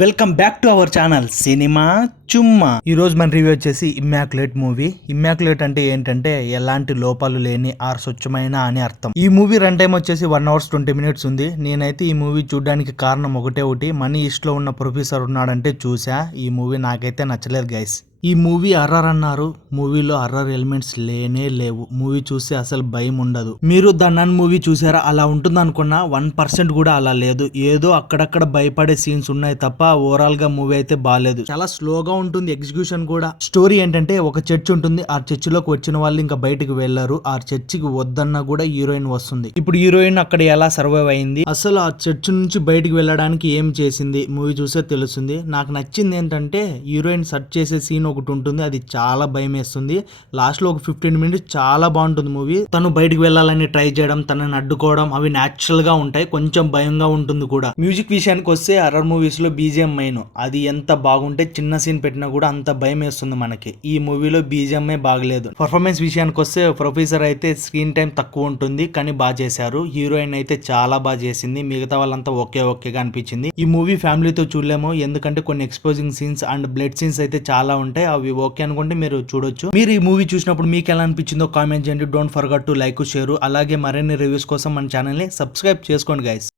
Welcome back to our channel cinema Chumma. ఈ రోజు మన రివ్యూ వచ్చేసి ఇమ్మాక్యులేట్ మూవీ. ఇమ్మాక్యులేట్ అంటే ఏంటంటే ఎలాంటి లోపాలు లేని ఆర్ స్వచ్ఛమైన అని అర్థం. ఈ మూవీ రన్ టైం వచ్చేసి 1 hours 20 minutes ఉంది. నేనైతే ఈ మూవీ చూడడానికి కారణం ఒకటి మనీ ఈస్ట్ లో ఉన్న ప్రొఫెసర్ ఉన్నాడంటే చూసా. ఈ మూవీ నాకైతే నచ్చలేదు గైస్. ఈ మూవీ హర్రర్ అన్నారు, మూవీలో హర్రర్ ఎలిమెంట్స్ లేనే లేవు. మూవీ చూస్తే అసలు భయం ఉండదు. మీరు దన్నాన్ మూవీ చూసారా? అలా ఉంటుంది అనుకున్నా 1% కూడా అలా లేదు. ఏదో అక్కడక్కడ భయపడే సీన్స్ ఉన్నాయి తప్ప ఓవరాల్ గా మూవీ అయితే బాగాలేదు. చాలా స్లోగా ఉంటుంది ఎగ్జిక్యూషన్ కూడా. స్టోరీ ఏంటంటే ఒక చర్చ్ ఉంటుంది, ఆ చర్చ్ లోకి వచ్చిన వాళ్ళు ఇంకా బయటకు వెళ్లారు. ఆ చర్చికి వద్దన్నా కూడా హీరోయిన్ వస్తుంది. ఇప్పుడు హీరోయిన్ అక్కడ ఎలా సర్వైవ్ అయింది, అసలు ఆ చర్చ్ నుంచి బయటకు వెళ్ళడానికి ఏం చేసింది మూవీ చూసే తెలుస్తుంది. నాకు నచ్చింది ఏంటంటే హీరోయిన్ సెర్చ్ చేసే సీన్ ఒకటి ఉంటుంది, అది చాలా భయం వేస్తుంది. లాస్ట్ లో ఒక 15 minutes చాలా బాగుంటుంది మూవీ. తను బయటకు వెళ్ళాలని ట్రై చేయడం, తనని అడ్డుకోవడం అవి న్యాచురల్ గా ఉంటాయి, కొంచెం భయంగా ఉంటుంది కూడా. మ్యూజిక్ విషయానికి వస్తే హర్రర్ మూవీస్ లో బీజిఎం మెయిన్, అది ఎంత బాగుంటే చిన్న సీన్ పెట్టినా కూడా అంత భయం వేస్తుంది మనకి. ఈ మూవీలో బీజిఎంఏ బాగలేదు. పర్ఫార్మెన్స్ విషయానికి వస్తే ప్రొఫెసర్ అయితే స్క్రీన్ టైం తక్కువ ఉంటుంది కానీ బాగా చేశారు. హీరోయిన్ అయితే చాలా బాగా చేసింది, మిగతా వాళ్ళంతా ఓకేగా అనిపించింది. ఈ మూవీ ఫ్యామిలీతో చూడలేము, ఎందుకంటే కొన్ని exposing scenes and blood scenes అయితే చాలా ఉంటాయి. అవి ఓకే అనుకుంటే మీరు చూడొచ్చు. మీరు ఈ మూవీ చూసినప్పుడు మీకు ఎలా అనిపించిందో కామెంట్ చేయండి. Don't forget to like, share. అలాగే మరిన్ని రివ్యూస్ కోసం మన ఛానల్ ని సబ్స్క్రైబ్ చేసుకోండి గైస్.